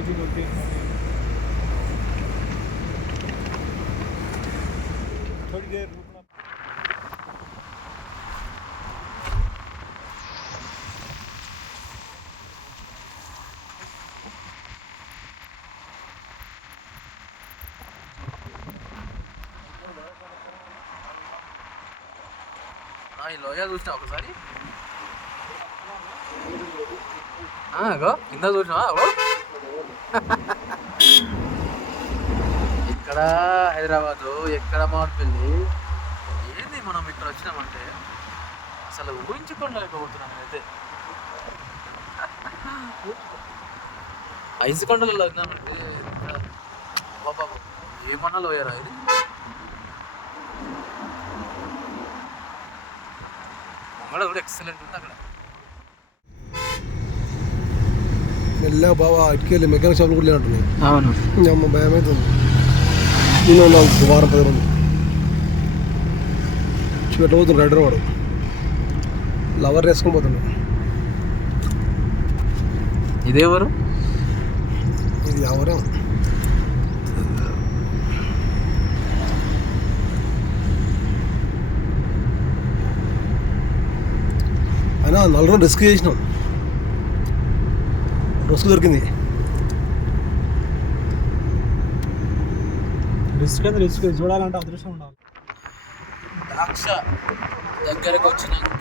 Packaging होती है थोड़ी देर रुकना। ఈ లోయ చూసినా ఒకసారి కింద చూసినా ఇక్కడ హైదరాబాదు ఎక్కడ మామిడిపల్లి ఏంది మనం ఇక్కడ వచ్చినామంటే అసలు ఊహించుకోలేకపోతున్నాను అయితే ఐసు కొండలలో వచ్చినామంటే బాబా ఏమన్నా లోయరా ఇది మంగళ కూడా ఎక్సలెంట్ ఉంది అక్కడ మెల్లగా బాగా ఇటుకెళ్ళి మెకానిక్ షాప్లు కూడా లేనట్టున్నాయి. అవును అమ్మ భయం అవుతుంది. నేను వారం 10 రోజులు ఎట్లా పోతుంది రైడర్ వాడు లవర్ వేసుకొని పోతున్నాడు. ఇదేవరు ఇది ఎవరే అయినా 4 రోజులు రిస్క్ చేసినాం. రిస్క్ దొరికింది. రిస్క్ చూడాలంటే అదృష్టం ఉండాలి. ద్రాక్ష దగ్గరకు వచ్చినాక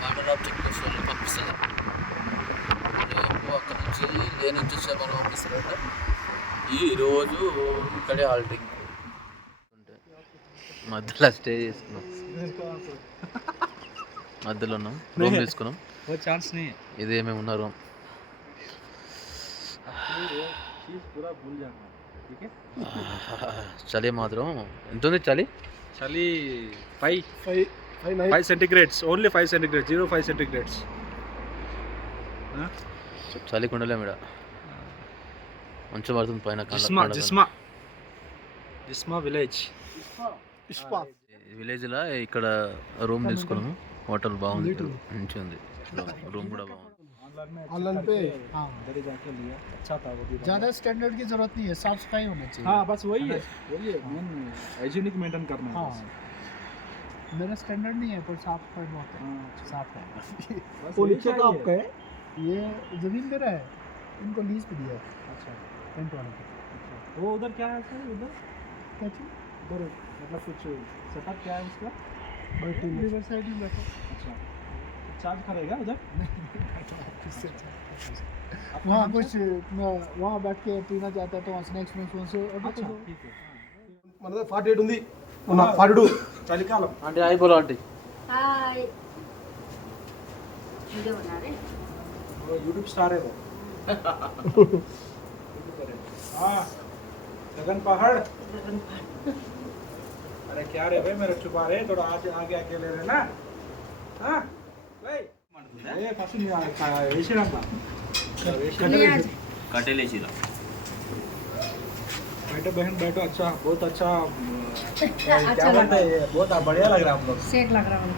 బార్డర్ ఆఫ్ చెక్ పోస్ట్ వాళ్ళు పంపిస్తారు. రేపు అక్కడ నుంచి లేని చూసే వాళ్ళు పంపిస్తారంటే ఈరోజు ఇక్కడే హాల్టింగ్ మధ్యలో స్టే చేసుకున్నాం. మధ్యలో ఉన్నాం, రూమ్ తీసుకున్నాం. ఇదే మేము ఉన్న రూమ్. చలి మాత్రం ఎంత ఉంది చలి? చలి 5 సెంటిగ్రేడ్స్, ఓన్లీ 5 సెంటిగ్రేడ్స్, 0.5 సెంటిగ్రేడ్స్. చలి కుండలే మేడ మంచు పడుతుంది పైన. జిస్మా విలేజ్. విలేజ్లో ఇక్కడ రూమ్ తీసుకున్నాము. హోటల్ బాగుంది, మంచిగా ఉంది. రూమ్ కూడా బాగుంది. ऑनलाइन पे इधर जाके लिया, अच्छा था वो भी. ज़्यादा स्टैंडर्ड की जरूरत नहीं है, साफ सफाई होना चाहिए. हाँ बस वही है मेन हाइजीनिक मेंटेन करना है. हाँ मेरा स्टैंडर्ड नहीं है पर साफ सफाई बहुत है. साफ है. वो नीचे का आपका है? ये ज़मीन मेरा है, इनको लीज पे दिया है. अच्छा रेंट वाले को. वो उधर क्या है सर? उधर क्या चीज़? उधर मतलब कुछ सेटअप क्या है उसका? रिवर साइड में बैठा. अच्छा चार्ज करेगा उधर? वहाँ कुछ वहाँ बैठ के पीना चाहता है तो वहाँ स्नैक्स में से अच्छा ठीक है. మనది 48 ఉంది, 42 చలికాలం. అంటే హాయ్ బోలో ఆంటీ. हाय वीडियो बना रहे वो यूट्यूब स्टार है वो. हाँ गगन पहाड़. अरे क्या रे भाई मेरे छुपा रहे थोड़ा आगे आगे ले रहे ना. हाँ भाई ये फस्ट వేసిరంట कटेले चिरा बैठो बहन बैठो. अच्छा बहुत अच्छा क्या बोलते हैं, बहुत बढ़िया लग रहा है हम लोग. सेक लग रहा है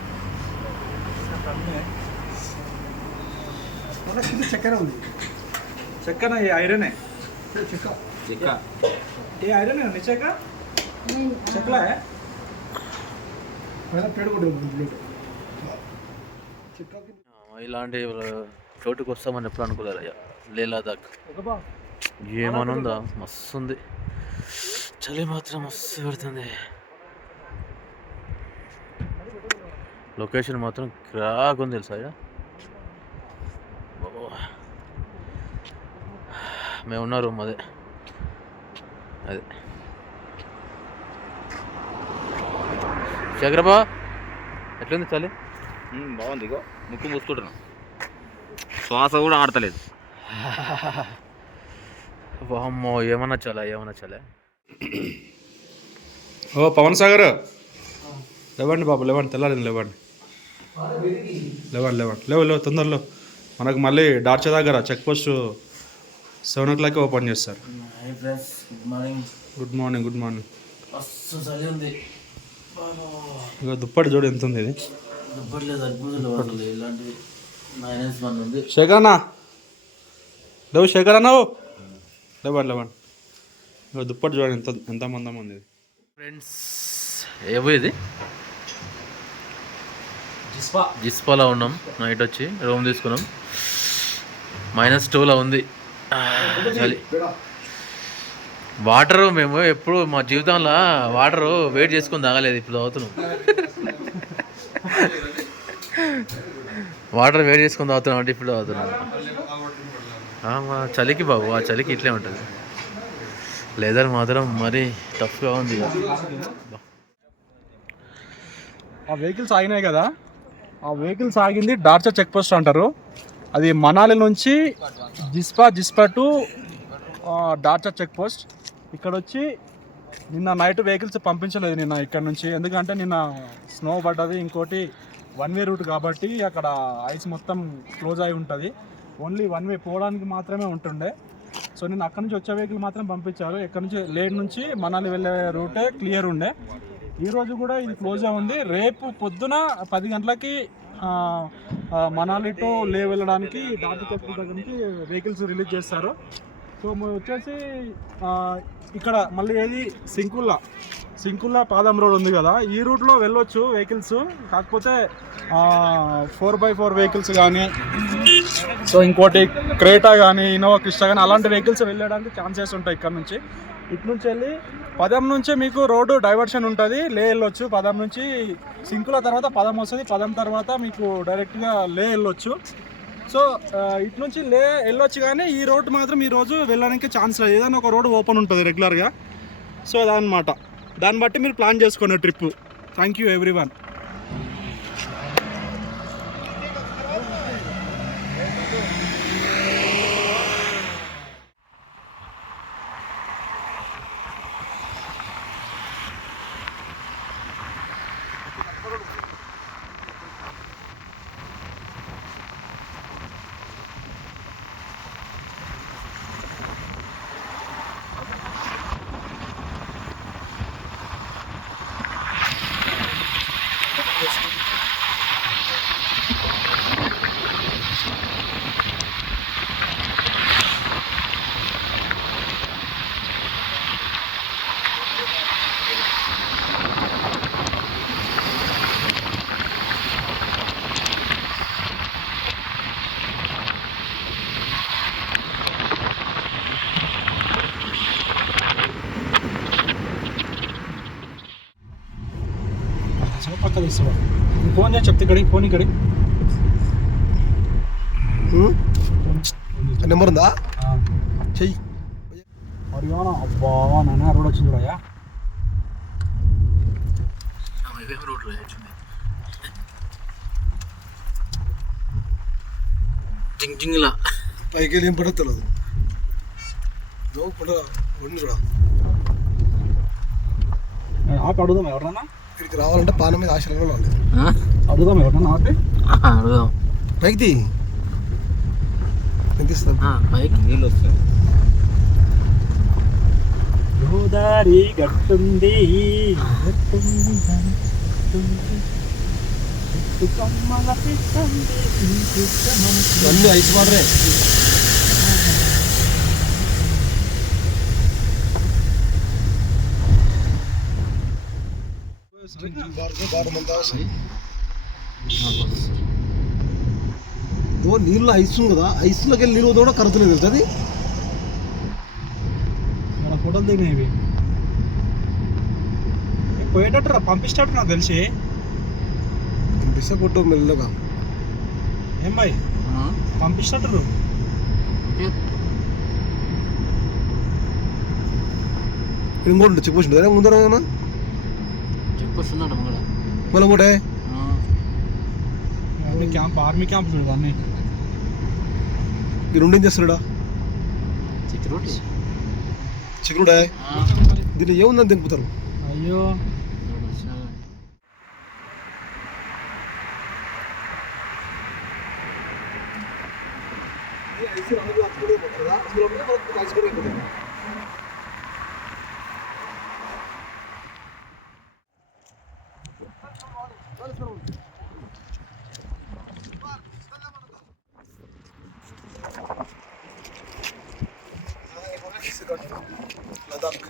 మన కింద చక్కెర ఉంది. चक्का ना ये आयरन है. చెక్క चिक्का ये आयरन है नीचे का नहीं चकला है. పైన పేడ కూడా ఉంది ప్లేట్. చెక్కకి ఇలాంటి చోటుకు వస్తామని ఎప్పుడు అనుకోలేదు అయ్యా. లే లదాఖ్ ఏమనుందా, మస్తు ఉంది. చలి మాత్రం మస్తు పెడుతుంది. లొకేషన్ మాత్రం క్రాక్ ఉంది తెలుసా. మేము ఉన్న రూమ్ అదే చక్రబా ఎట్లుంది చలి? బాగుంది. ఇగో ముక్కు మూసుకుంటున్నాం, శ్వాస కూడా ఆడతలేదు. వామ్మో ఏమన్నా చలే. ఓ పవన్ సాగర్ లేవండి బాబు, లేవండి, తెల్లారింది, లేవండి. లేవు తొందరలో. మనకు మళ్ళీ డార్చా దగ్గర చెక్ పోస్ట్ 7 o'clock ఓపెన్ చేస్తారు. Good morning. మస్తు చలి ఉంది. ఇక దుప్పటి చూడు ఎంత ఉంది ఇది. దుప్పట్లేదు, ఇలాంటి -1 ఉంది. శేఖరన్న లేవు శేఖర్ అన్నావు లేవండి దుప్పటి చూడండి ఎంత మందం ఉంది ఫ్రెండ్స్. ఏవో ఇది జిస్పాలో ఉన్నాం. నైట్ వచ్చి రూమ్ తీసుకున్నాం. -2లో ఉంది చలి. వాటరు మేము ఎప్పుడు మా జీవితంలో వాటరు వెయిట్ చేసుకొని తాగలేదు. ఇప్పుడు తాగుతున్నాం. వాటర్ వేడి చేసుకొని తాగుతున్నాం అంటే ఇప్పుడు తాగుతున్నాం. మా చలికి బాబు, ఆ చలికి ఇట్లే ఉంటుంది. లెదర్ మాత్రం మరీ టఫ్గా ఉంది. ఆ వెహికల్స్ ఆగినాయి కదా, ఆ వెహికల్స్ ఆగింది డార్చా చెక్ పోస్ట్ అంటారు. అది మనాలి నుంచి జిస్పా టు డార్చా చెక్ పోస్ట్. ఇక్కడ వచ్చి నిన్న నైట్ వెహికల్స్ పంపించలేదు నిన్న ఇక్కడ నుంచి, ఎందుకంటే నిన్న స్నో పడ్డది. ఇంకోటి 1 వే రూట్ కాబట్టి అక్కడ ఐస్ మొత్తం క్లోజ్ అయి ఉంటుంది. ఓన్లీ 1 వే పోవడానికి మాత్రమే ఉంటుండే. సో నేను అక్కడ నుంచి వచ్చే వెహికల్ మాత్రం పంపించారు. ఇక్కడ నుంచి లేట్ నుంచి మనాలి వెళ్ళే రూటే క్లియర్ ఉండే. ఈరోజు కూడా ఇది క్లోజ్ ఉంది. రేపు పొద్దున 10 గంటలకి మనాలి టు లే వెళ్ళడానికి డార్చా చెక్ పోస్ట్ దగ్గర నుంచి వెహికల్స్ రిలీజ్ చేస్తారు. సో వచ్చేసి ఇక్కడ మళ్ళీ ఏది సింకుల్లా పాదం రోడ్ ఉంది కదా, ఈ రూట్లో వెళ్ళొచ్చు వెహికల్స్. కాకపోతే 4x4 వెహికల్స్ కానీ, సో ఇంకోటి క్రేటా కానీ, ఇన్నోవా క్రిస్టా కానీ అలాంటి వెహికల్స్ వెళ్ళడానికి ఛాన్సెస్ ఉంటాయి. ఇక్కడ నుంచి ఇటు నుంచి వెళ్ళి పదం నుంచి మీకు రోడ్డు డైవర్షన్ ఉంటుంది, లే వెళ్ళొచ్చు. పదం నుంచి సింకుల తర్వాత పదం వస్తుంది, పదం తర్వాత మీకు డైరెక్ట్గా లే వెళ్ళొచ్చు. సో ఇటు నుంచి లే వెళ్ళొచ్చు, కానీ ఈ రోడ్డు మాత్రం ఈరోజు వెళ్ళడానికి ఛాన్స్ లేదు. ఏదైనా ఒక రోడ్డు ఓపెన్ ఉంటుంది రెగ్యులర్గా. సో అదనమాట, దాన్ని బట్టి మీరు ప్లాన్ చేసుకోండి ట్రిప్. Thank you everyone. పక్క తీసుకో, ఫోన్ చేసి చెప్తే ఇక్కడికి ఫోన్ ఇక్కడికి నెంబర్ ఉందా చెయ్యి. అడిగానా అబ్బా నాన్న రోడ్ వచ్చింది రాయా. జింగ్లా పైకి వెళ్ళి ఏం పడదు తెలియదు. చూడ ఆపి అడుగుదాం ఎవరన్నా ఇక్కడికి రావాలంటే పానం మీద ఆశ్రమంలో ఉంది. అడుగుదాం ఎవరన్నా ఆపి అడుగుదాం. పైకి తీ కనిపిస్తాం. పైకి నీళ్ళు వస్తాయి. గోదారి గట్టుంది అన్నీ ఐస్ వాటరే. నీళ్ళు ఐస్ కదా, ఐస్లోకి వెళ్ళి నీళ్ళు కూడా కరుగుతున్నాయి తెలుసు. అది మన ఫోటోలు దిగినాయి పోయేటట్టు పంపిస్తట్టు నాకు తెలిసి. పంపిస్తే ఫోటో మెల్లగా ఏమ్మాయి పంపిస్తట్టు. ఇంకోటి చెక్ పోస్ట్ ఉంటుందా ముందర? చెక్ పోస్ట్ ఉందంట మళ్ళీ ఇంకోటే క్యాంప్, ఆర్మీ క్యాంప్ చూడదు అన్నీ. ఈ రెండేం చేస్తున్నాడా? చికెనుడే. దీంట్లో ఏముందని దింపుతారు. అయ్యో లదాఖ్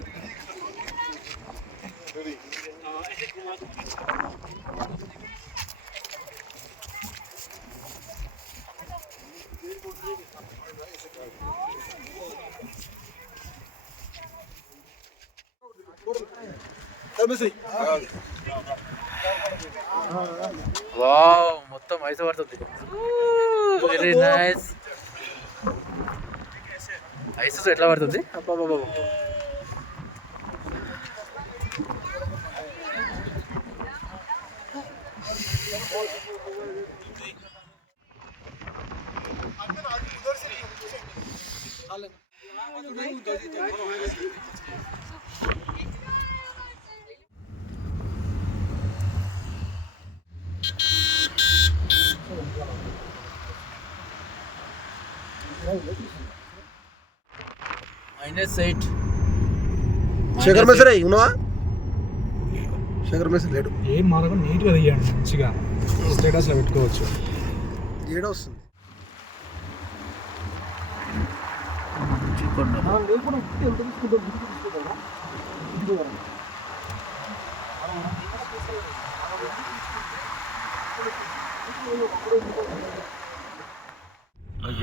వావ్, మొత్తం ఐస్ పడుతుంది. Very nice. ఐస్ ఎట్లా పడుతుంది? అబ్బా. -8. శేఖర్ మెసరే ఉన్నావా? శేఖర్ మెసర్ లేడు. ఏం మార్గం నీట్గా తీయండి, మంచిగా స్టేటస్లో పెట్టుకోవచ్చు. ఏడో వస్తుంది.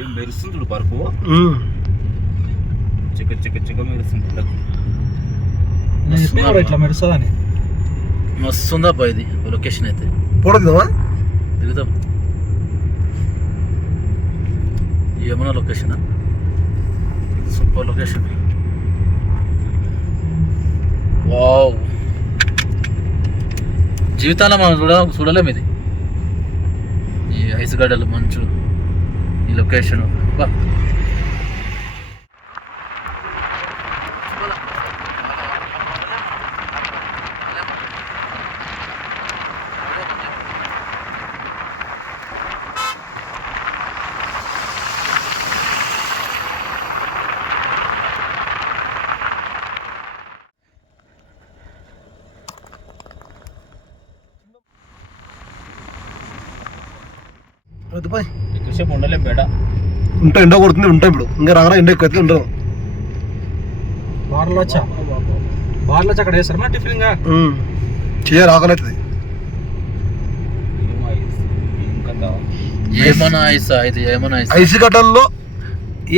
ఏం మెరుస్తుంది చూడు పరుపు, చిక్క మెరుస్తుంది. ఇట్లా మెరుస్తుందని మస్తుందా అబ్బా ఇది లొకేషన్ అయితే. పోడదామా? దిగుదాం. ఏమన్నా లొకేషన్, సూపర్ లొకేషన్. వావ్, జీవితాల్లో మనం చూడలేము ఇది. ఈ ఐస్ గడ్డలు, మంచు, ఈ లొకేషన్. దుబాయ్ ఎక్కువసేపు ఉండలేం బేట. ఉంటాయి, ఎండ కొడుతుంది, ఉంటాయి. ఇప్పుడు ఇంకా రాగా ఎండ ఎక్కువ ఉండదు. బార్లో వచ్చా అక్కడ వేస్తారు మా టిఫిన్ చేయాలి, ఆకలి అవుతుంది. ఏమన్నా ఐస్ ఇది, ఏమన్నా ఐస్. ఐస్ గడ్డల్లో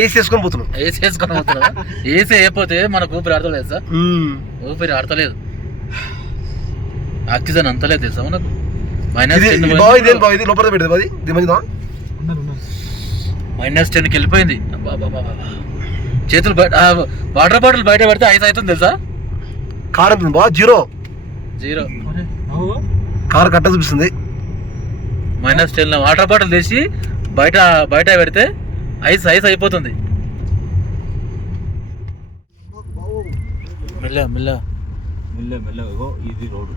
ఏసీ వేసుకొని పోతున్నాం. ఏసీ వేసుకొని పోతున్నా. ఏసీ అయిపోతే మనకు ఊపిరి ఆడతలేదు సార్, ఊపిరి ఆడతలేదు. ఆక్సిజన్ అంతలేదు తెలుసా మనకు. లోపల పెడతాది -10కి వెళ్ళిపోయింది. చేతులు వాటర్ బాటిల్ బయట పెడితే ఐస్ అవుతుంది తెలుసా. కార్ ఎంత బా? 0 కార్ కట్ట చూపిస్తుంది. -10 వాటర్ బాటిల్ తీసి బయట పెడితే ఐస్ అయిపోతుంది. మెల్ల ఇది రోడ్డు.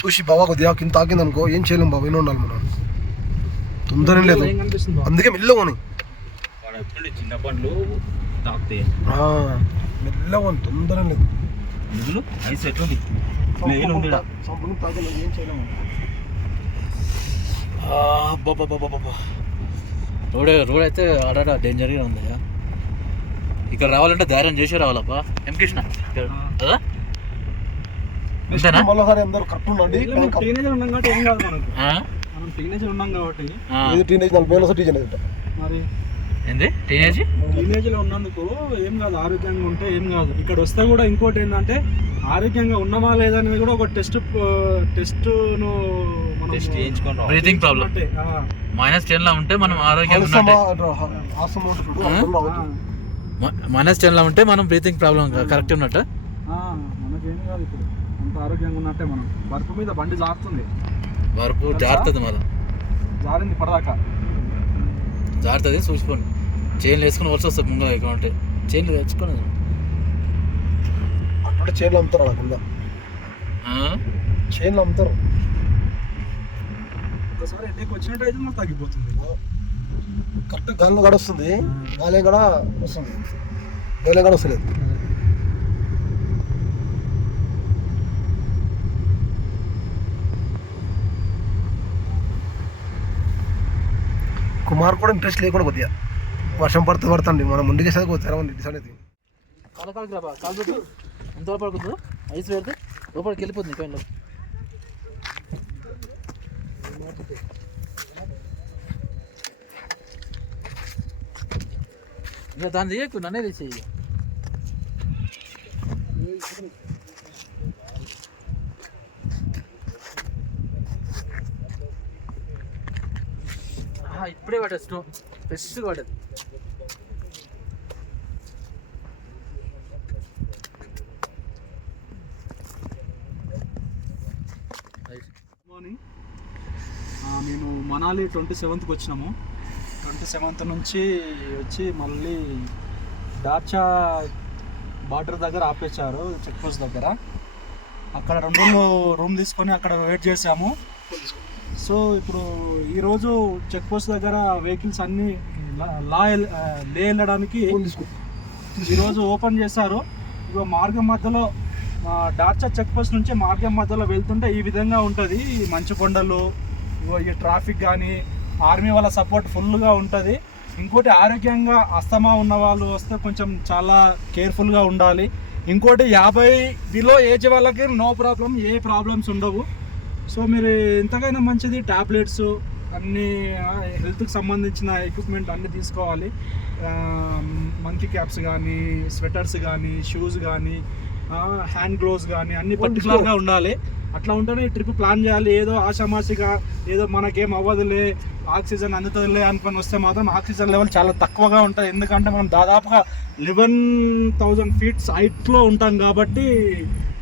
చూసి బాబా కొద్దిగా కింద తాకింది అనుకో, ఏం చేయలేము బాబా, ఉండాలి మనం. తొందర లేదు, అందుకే మెల్లగోని. చిన్న పండ్లు తాకుతాయి, మెల్లగోని, తొందర లేదు. ఐస్ ఎట్లుంది? ఏం చేయలేము. రోడ్ అయితే ఆడ డేంజర్గా ఉంది. ఇక్కడ రావాలంటే ధైర్యం చేసి రావాలప్పా. ఏం కృష్ణ కదా? మళ్ళీ అందరూ కరెక్ట్ ఉండండి. టీనేజర్ ఉన్నాం కాబట్టి ఏం కాదు మనకు. మనం టీనేజర్ ఉన్నాం కాబట్టి టీనేజ్ 40 టీనేజ్ మరి ఏంది టీనేజ్లో ఉన్నందుకు ఏం కాదు, ఆరోగ్యంగా ఉంటే ఏం కాదు. ఇక్కడ వస్తే కూడా ఇంకోటి ఏంటంటే ఆరోగ్యంగా ఉన్నామా లేదనేది కూడా ఒక టెస్ట్ బ్రీతింగ్ ప్రాబ్లం. -10 ఉంటే మనం ఆరోగ్యంగా ఉన్నట్టే. -10 ఉంటే మనం బ్రీతింగ్ ప్రాబ్లం కరెక్ట్ ఉన్నట్ట. మనకేం కాదు, ఇప్పుడు అంత ఆరోగ్యంగా ఉన్నట్టే. మనం బర్ఫ్ మీద బండి జారుతుంది, బర్ఫ్ జారుతుంది, మళ్ళీ జారింది పడదాకా జారుతుంది. చూసుకోండి, చైన్లు వేసుకుని వలస వస్తుంది. ముందు ఇక్కడ ఉంటే చైన్లు తెచ్చుకోండి. అక్కడ చైన్లు అమ్ముతారు, కింద చైన్లు అమ్ముతారు. ఒకసారి ఎడ్డీకి వచ్చినట్టు అయితే మనకు తగ్గిపోతుంది. కరెక్ట్ గాలిలో గడ వస్తుంది, గాలి కూడా వస్తుంది, గాలి కూడా వస్తలేదు. కుమార్ కూడా ఇంట్రెస్ట్ లేకుండా కొద్దిగా వర్షం పడుతుంది మనం ముందుకే చదువుకోవచ్చు డిసైడ్ అయితే కాలకాలకి రా కాలు పెట్టు ఎంత పడుకుందో ఐస్ పెడితే లోపలికి వెళ్ళిపోతుంది కాయిన్లో. ఇంకా దాన్ని తీయకు, నన్నే తీసేయి. ఇప్పుడే పట్టదు స్నో, ఫ్రెష్గా పట్టదు. మార్నింగ్ మేము మనాలి 27th వచ్చినాము. 27th నుంచి వచ్చి మళ్ళీ డార్చా బార్డర్ దగ్గర ఆపేశారు, చెక్ పోస్ట్ దగ్గర. అక్కడ 2 రోజులు రూమ్ తీసుకొని అక్కడ వెయిట్ చేసాము. సో ఇప్పుడు ఈరోజు చెక్ పోస్ట్ దగ్గర వెహికల్స్ అన్నీ లే వెళ్ళడానికి ఈరోజు ఓపెన్ చేశారు. ఇగో మార్గం మధ్యలో డార్చా చెక్ పోస్ట్ నుంచి మార్గం మధ్యలో వెళ్తుంటే ఈ విధంగా ఉంటుంది. ఈ మంచు కొండలు, ఈ ట్రాఫిక్ కానీ ఆర్మీ వాళ్ళ సపోర్ట్ ఫుల్గా ఉంటుంది. ఇంకోటి ఆరోగ్యంగా అస్తమా ఉన్న వాళ్ళు వస్తే కొంచెం చాలా కేర్ఫుల్గా ఉండాలి. ఇంకోటి 50 బిలో ఏజ్ వాళ్ళకి నో ప్రాబ్లం, ఏ ప్రాబ్లమ్స్ ఉండవు. సో మీరు ఎంతకైనా మంచిది ట్యాబ్లెట్స్ అన్నీ హెల్త్కి సంబంధించిన ఎక్విప్మెంట్ అన్నీ తీసుకోవాలి. మంకీ క్యాప్స్ కానీ, స్వెటర్స్ కానీ, షూస్ కానీ, హ్యాండ్ గ్లోవ్స్ కానీ అన్నీ పర్టికులర్గా ఉండాలి. అట్లా ఉంటేనే ఈ ట్రిప్ ప్లాన్ చేయాలి. ఏదో ఆషామాషిగా ఏదో మనకేం అవ్వదులే, ఆక్సిజన్ అందుతుందిలే అనుకొని వస్తే మాత్రం ఆక్సిజన్ లెవెల్ చాలా తక్కువగా ఉంటుంది. ఎందుకంటే మనం దాదాపుగా 11,000 feet హైట్లో ఉంటాం కాబట్టి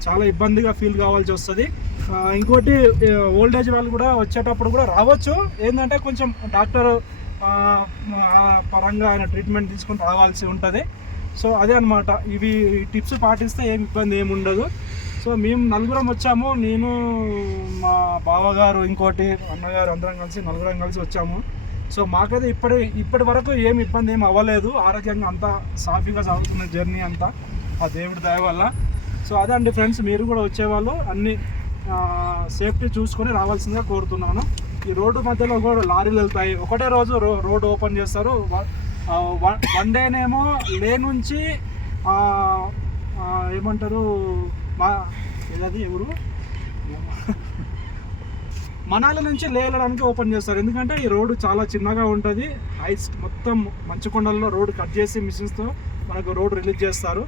చాలా ఇబ్బందిగా ఫీల్ కావాల్సి వస్తుంది. ఇంకోటి ఓల్డేజ్ వాళ్ళు కూడా వచ్చేటప్పుడు కూడా రావచ్చు. ఏంటంటే కొంచెం డాక్టర్ పరంగా ఆయన ట్రీట్మెంట్ తీసుకొని రావాల్సి ఉంటుంది. సో అదే అనమాట, ఇవి టిప్స్ పాటిస్తే ఏం ఇబ్బంది ఏమి ఉండదు. సో మేము 4 వచ్చాము, నేను మా బావగారు ఇంకోటి అన్నగారు అందరం కలిసి 4 కలిసి వచ్చాము. సో మాకైతే ఇప్పటి వరకు ఏమి ఇబ్బంది ఏమి అవ్వలేదు. ఆరోగ్యంగా అంతా సాఫీగా సాగుతున్న జర్నీ అంతా ఆ దేవుడి దయ వల్ల. సో అదే అండి ఫ్రెండ్స్, మీరు కూడా వచ్చేవాళ్ళు అన్ని సేఫ్టీ చూసుకొని రావాల్సిందిగా కోరుతున్నాను. ఈ రోడ్డు మధ్యలో కూడా లారీలు వెళ్తాయి. ఒకటే రోజు రోడ్డు ఓపెన్ చేస్తారు. 1 డేనేమో లే నుంచి ఏమంటారు ఏదది ఎవరు మనాలి నుంచి లే వెళ్ళడానికి ఓపెన్ చేస్తారు. ఎందుకంటే ఈ రోడ్డు చాలా చిన్నగా ఉంటుంది. ఐస్ మొత్తం మంచుకొండల్లో రోడ్డు కట్ చేసి మిషన్స్తో మనకు రోడ్ రిలీజ్ చేస్తారు.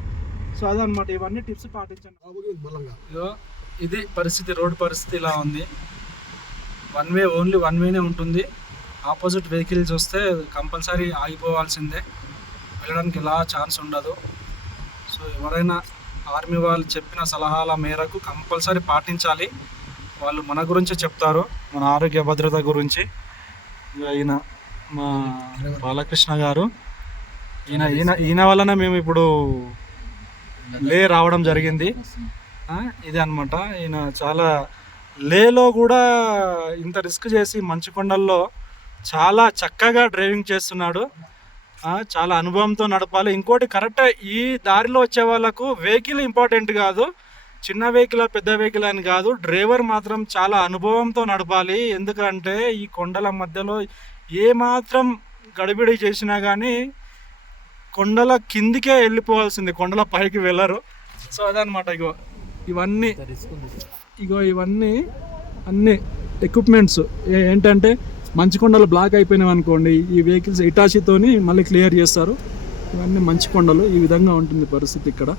సో అదనమాట, ఇవన్నీ టిప్స్ పాటించండి. ఇది పరిస్థితి, రోడ్డు పరిస్థితి ఇలా ఉంది. ఓన్లీ వన్ వేనే ఉంటుంది. ఆపోజిట్ వెహికల్స్ వస్తే కంపల్సరీ ఆగిపోవాల్సిందే, వెళ్ళడానికి ఎలా ఛాన్స్ ఉండదు. సో ఎవరైనా ఆర్మీ వాళ్ళు చెప్పిన సలహాల మేరకు కంపల్సరీ పాటించాలి. వాళ్ళు మన గురించే చెప్తారు, మన ఆరోగ్య భద్రత గురించి. ఈయన మా బాలకృష్ణ గారు, ఈయన వలన మేము ఇప్పుడు లే రావడం జరిగింది. ఇది అనమాట, ఈయన చాలా లేలో కూడా ఇంత రిస్క్ చేసి మంచుకొండల్లో చాలా చక్కగా డ్రైవింగ్ చేస్తున్నాడు. చాలా అనుభవంతో నడపాలి. ఇంకోటి కరెక్ట్, ఈ దారిలో వచ్చే వాళ్ళకు వెహికల్ ఇంపార్టెంట్ కాదు, చిన్న వెహికల్ పెద్ద వెహికల్ అని కాదు, డ్రైవర్ మాత్రం చాలా అనుభవంతో నడపాలి. ఎందుకంటే ఈ కొండల మధ్యలో ఏమాత్రం గడిబిడి చేసినా కానీ కొండల కిందికే వెళ్ళిపోవాల్సింది, కొండల పైకి వెళ్ళరు. సో అదనమాట, ఇవన్నీ అన్ని ఎక్విప్మెంట్స్ ఏంటంటే మంచుకొండలు బ్లాక్ అయిపోయినాయి అనుకోండి, ఈ వెహికల్స్ ఇటాషితోని మళ్ళీ క్లియర్ చేస్తారు. ఇవన్నీ మంచుకొండలు, ఈ విధంగా ఉంటుంది పరిస్థితి ఇక్కడ.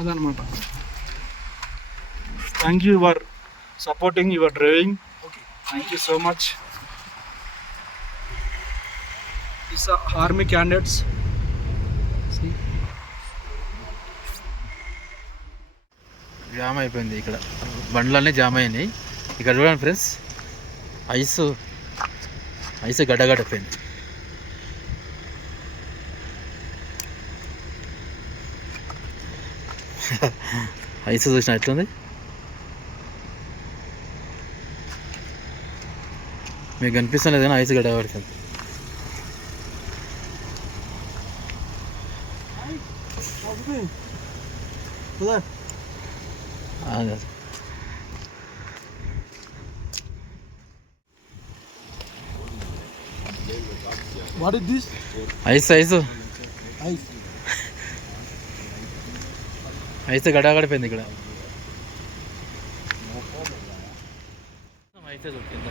అదనమాట. Thank you for supporting your driving. Thank you so much. Is army candidates. Jam అయిపోయింది ఇక్కడ, బండ్లన్నీ జామ్ అయినాయి. ఇక్కడ చూడండి ఫ్రెండ్స్, ఐస్ గడ్డగడ్డపోయింది. ఐస్ చూసిన ఎట్లుంది, మీకు కనిపిస్తలేదు కానీ ఐస్ గడ్డగడుతుంది. What is this? ఐస్ అయితే గడాగడిపోయింది ఇక్కడ. అయితే కింద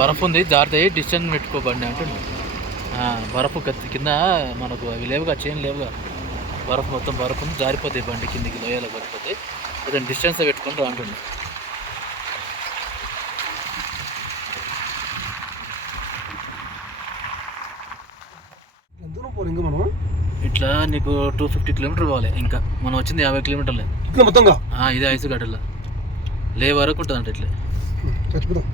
బరఫ్ ఉంది, జాగ్రత్త డిస్టెన్స్ పెట్టుకోబండి అంటున్నాడు. బరఫ్ కింద మనకు అవి లేవుగా, చైన్ లేవుగా, బరఫ్ మొత్తం బరఫ్ ఉంది, జారిపోతాయి బండి కిందికి, లోయలో పడిపోతాయి. అతను డిస్టెన్స్ పెట్టుకుని రా అంటుండే. ఇంకా మనం ఇట్లా నీకు 250 కిలోమీటర్ పోవాలి. ఇంకా మనం వచ్చింది 50 కిలోమీటర్లే ఇట్లా మొత్తంగా. ఇది ఐసు గడ్డలో లే వరకు ఉంటుంది అంటే ఇట్లే. చచ్చిపోతాం.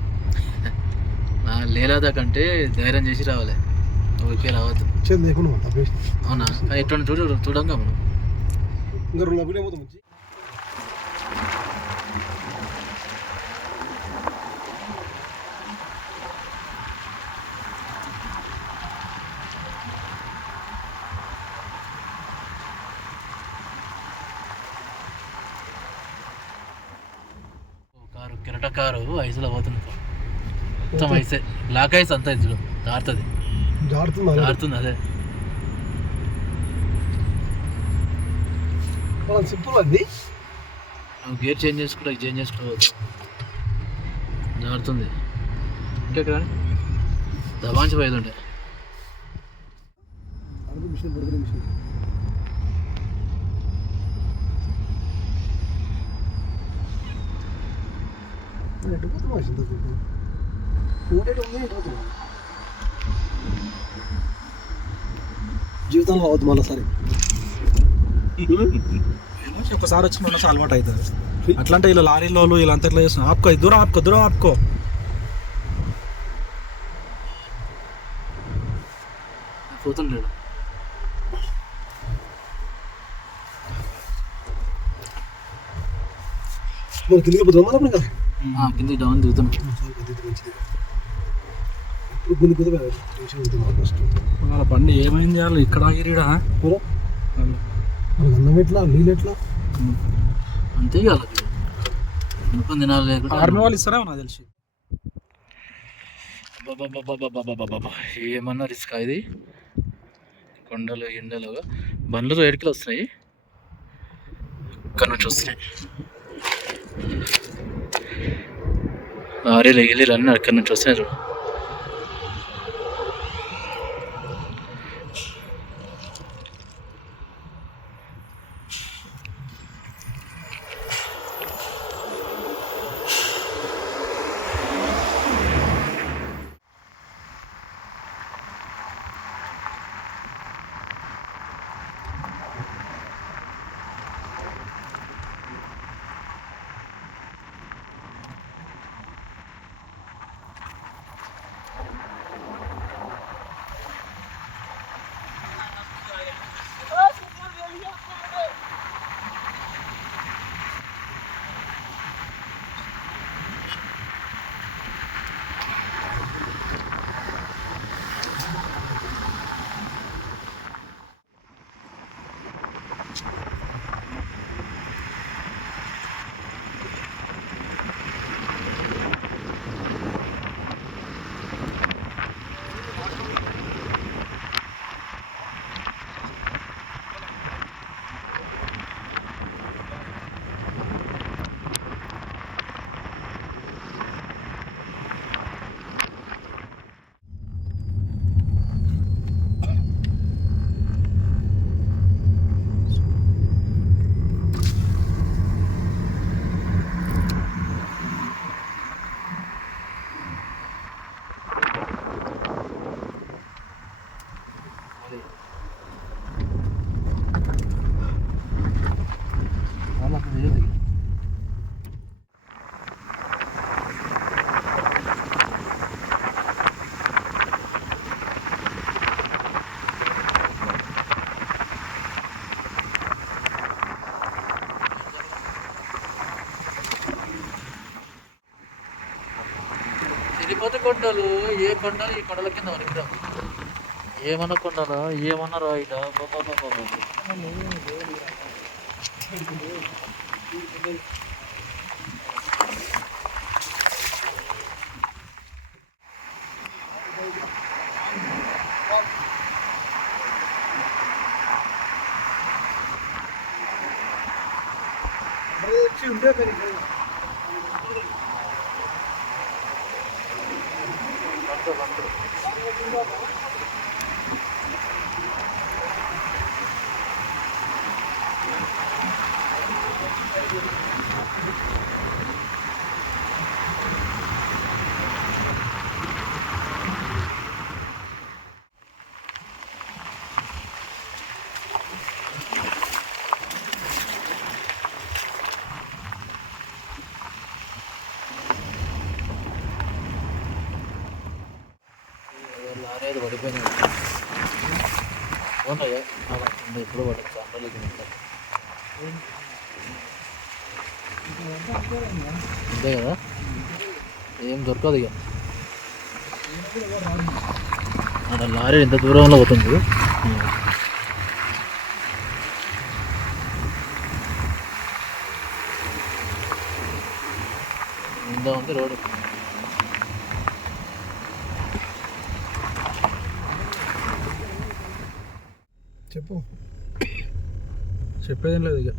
లేలాదా కంటే ధైర్యం చేసి రావాలి, ఓకే రావద్దు. అవునా? ఎటువంటి చూడంగా మనం ఇంకా 2 లబ్బులు ఏమవుతాం వచ్చి. కిరట కారు ఐసులో పోతుంది మొత్తం. ఐసే బ్లాక్ ఐస్ అంతా ఐసులో జారుతుంది. అదే సింపుల్ అది. నువ్వు గేర్ చేంజ్ చేసుకోవచ్చు, జారుతుంది. ఇంకెక్కడ దబాంచి పోయేది ఉండే. జీవితంలో అవద్దు మళ్ళీ సరే. ఒకసారి వచ్చిన అలవాటు అవుతుంది. అట్లాంటే ఇలా లారీలో ఇలా అంతా ఎట్లా చేస్తున్నాం. ఆపుకో, దూరం ఆపుకో. పోతుంటాడు కిందికి పోతాం మనం. కిందికి డౌన్ దిగుతున్నాం. బండి ఏమైంది చేయాలి ఇక్కడ ఆగిరీడా? అన్నం ఎట్లా, నీళ్ళు ఎట్లా? అంతే కదా, తినాలి. ఆర్మీ వాళ్ళు ఇస్తారే నాకు తెలిసి. ఏమన్నా రిస్క్ ఇది. కొండలు ఎండలు, బండ్లు ఏడుకలు వస్తున్నాయి, ఇక్కడ నుంచి వస్తున్నాయి. లారీలు ఎగిలీలు అన్నీ అక్కడి నుంచి వస్తున్నాయి. తిరుపతి కొండలు, ఏ కొండలు ఈ కొండల కింద వణికిరావు. ఏమనకుండా ఏమన్నారా ఇట లారీ అది పడిపోయినాయి ఉన్నాయా ఎప్పుడు పడచ్చు అండలకి అంతే కదా ఏం దొరకదు ఇక అక్కడ లారీ ఎంత దూరంలో పోతుంది ఇంత ఉంది రోడ్డు చెప్పు. చెప్పేదేం లేదు ఇక.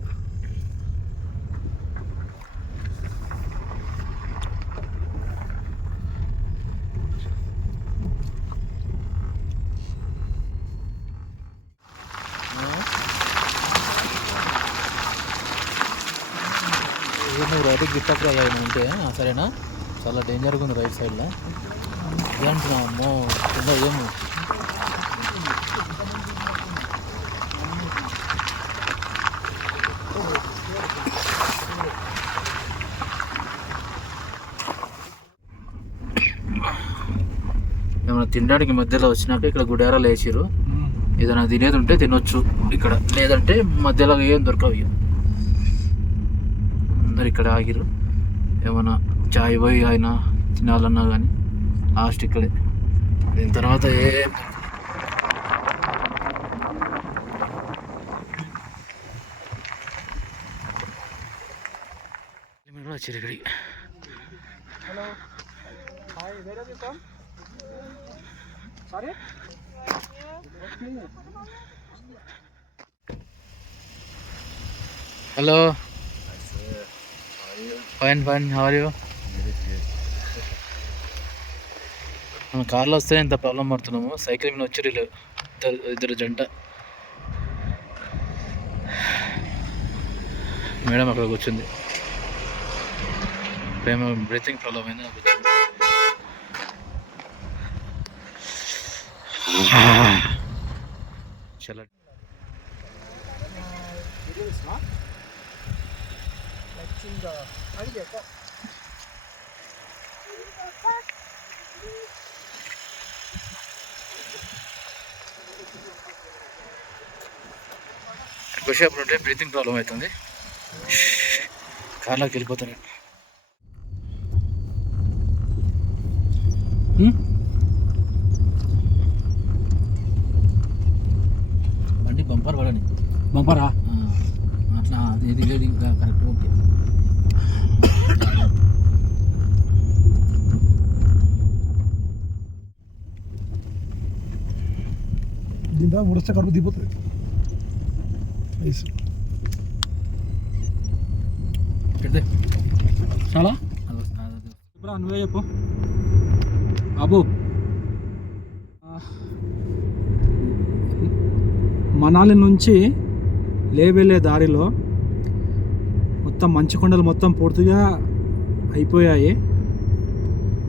నువ్వు రైతుకి గిట్టకు కదా అంటే సరేనా చాలా డేంజర్గా ఉంది రైట్ సైడ్లో ఏమంటున్నావు అమ్మో కింద ఏమో ఏమైనా తినడానికి మధ్యలో వచ్చినాక ఇక్కడ గుడారాలు వేసిరు ఏదైనా తినేది ఉంటే తినొచ్చు ఇక్కడ లేదంటే మధ్యలో ఏం దొరకవు ఇక అందరు ఇక్కడ ఆగిరు ఏమైనా చాయ్ పోయి ఆయన తినాలన్నా కానీ లాస్ట్ ఇక్కడే దీని తర్వాత ఏం వచ్చారు ఇక్కడికి hello fine how are you కార్లో వస్తే ఇంత ప్రాబ్లం పడుతున్నాము సైకిల్ మీద వచ్చి ఇద్దరు జంట మేడం అక్కడ కూర్చుంది ప్రేమ బ్రీతింగ్ ప్రాబ్లం అయింది నాకు వచ్చింది చాలా ఎక్కువసేపు ఉంటే బ్రీతింగ్ ప్రాబ్లం అవుతుంది కార్లోకి వెళ్ళిపోతాను బండి బంపర్ పడని బంపరా అట్లా ఇది లేదు ఇంకా కరెక్ట్ ఓకే దీంతో ఉడస్తే కడుపు దిగిపోతుంది చాలా ఇప్పుడు నువ్వే చెప్పు బాబు మనాలి నుంచి వెళ్ళే దారిలో మొత్తం మంచు కొండలు మొత్తం పూర్తిగా అయిపోయాయి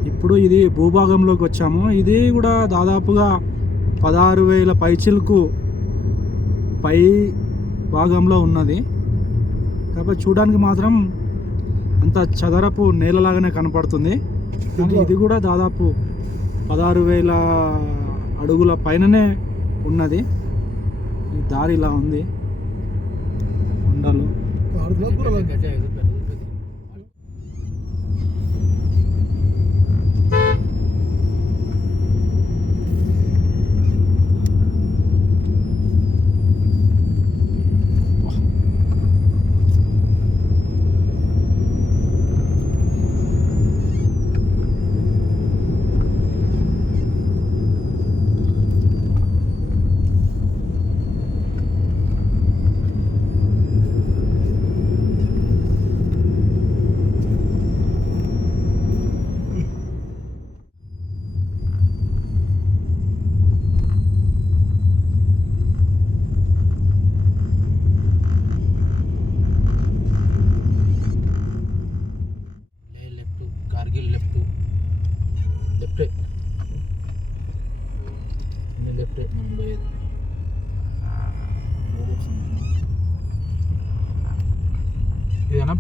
ఇప్పుడు ఇది భూభాగంలోకి వచ్చాము ఇది కూడా దాదాపుగా 16,000 పైచిలకు పై భాగంలో ఉన్నది కాబట్టి చూడడానికి మాత్రం అంత చదరపు నేలలాగానే కనపడుతుంది కానీ ఇది కూడా దాదాపు 16,000 అడుగుల పైననే ఉన్నది ఈ దారి ఇలా ఉంది కొండలు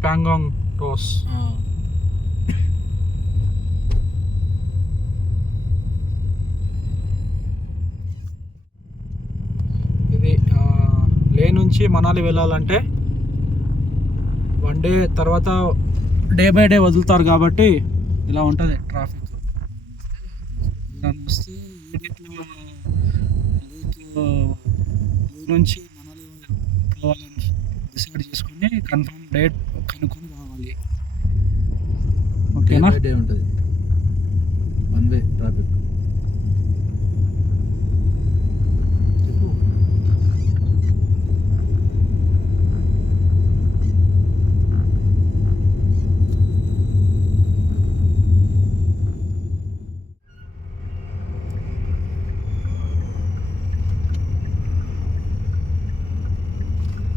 ప్యాంగాంగ్ టోస్. ఇది లే నుంచి మనాలి వెళ్ళాలంటే 1 డే తర్వాత డే బై డే వదులుతారు కాబట్టి ఇలా ఉంటుంది ట్రాఫిక్. వస్తే ఏ డేట్లో లే నుంచి మనాలి పోవాలని డిసైడ్ చేసుకుని కన్ఫర్మ్ డేట్ కనుక్కొని రావాలి. ఓకేనా? డే ఉంటుంది 1 వే ట్రాఫిక్.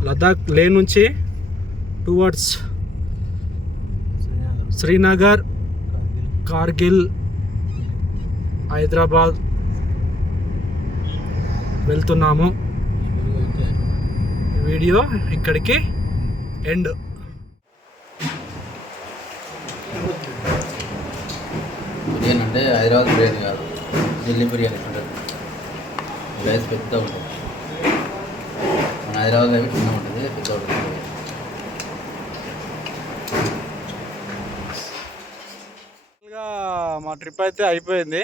లదాఖ్ లే నుంచి టువర్డ్స్ శ్రీనగర్, కార్గిల్, హైదరాబాద్ వెళ్తున్నాము. వీడియో ఇక్కడికి ఎండ్. బిర్యానీ అంటే హైదరాబాద్ బిర్యానీ కాదు, ఢిల్లీ బిర్యానీ ఉంటుంది. రైస్ పెద్ద ఉంటుంది. మన హైదరాబాద్ అవి చిన్న ఉంటుంది, పెద్ద ఉంటుంది. మా ట్రిప్ అయితే అయిపోయింది.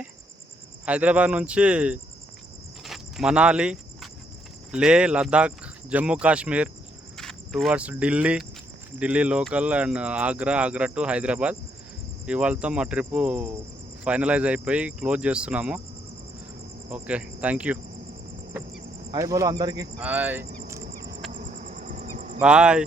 హైదరాబాద్ నుంచి Manali, Leh, Ladakh, Jammu Kashmir towards Delhi local and Agra to Hyderabad. ఇవాళతో మా ట్రిప్ ఫైనలైజ్ అయిపోయి క్లోజ్ చేస్తున్నాము. Okay, thank you. హాయ్ బోలో అందరికీ. హాయ్. బాయ్.